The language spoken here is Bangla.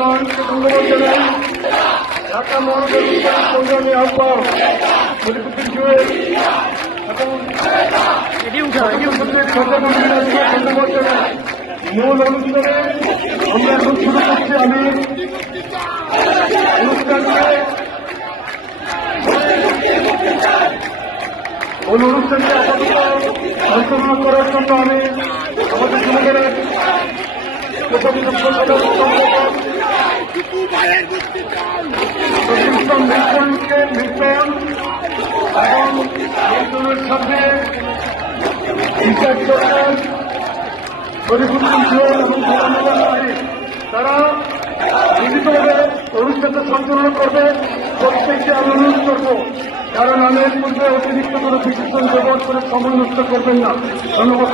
নয় ধন্যবাদ জানাই ঢাকা মহানগর সংগ্রামী আহ্বায়ক মজিবুদ্দিন জুয়েল এবং ধন্যবাদ জানাই। মূল অনুষ্ঠানে আমরা এখন শুরু করছি। আমি অনুষ্ঠানকে আপাতত পরিচালনা করার জন্য আমি আমাদের যুবকের প্রথম মিল্টন এবং মিল্টনের সাথে ইনচার্জ করেন শরীফুদ্দিন জুয়েল এবং তারা মিলিতভাবে অনুষ্ঠানটা সঞ্চালনা করবে। প্রত্যেককে আমি অনুরোধ করবো, কারণ আমি এর পূর্বে অতিরিক্ত কোনো বিশেষণ ব্যবহার করে সময় নষ্ট করবেন না। ধন্যবাদ।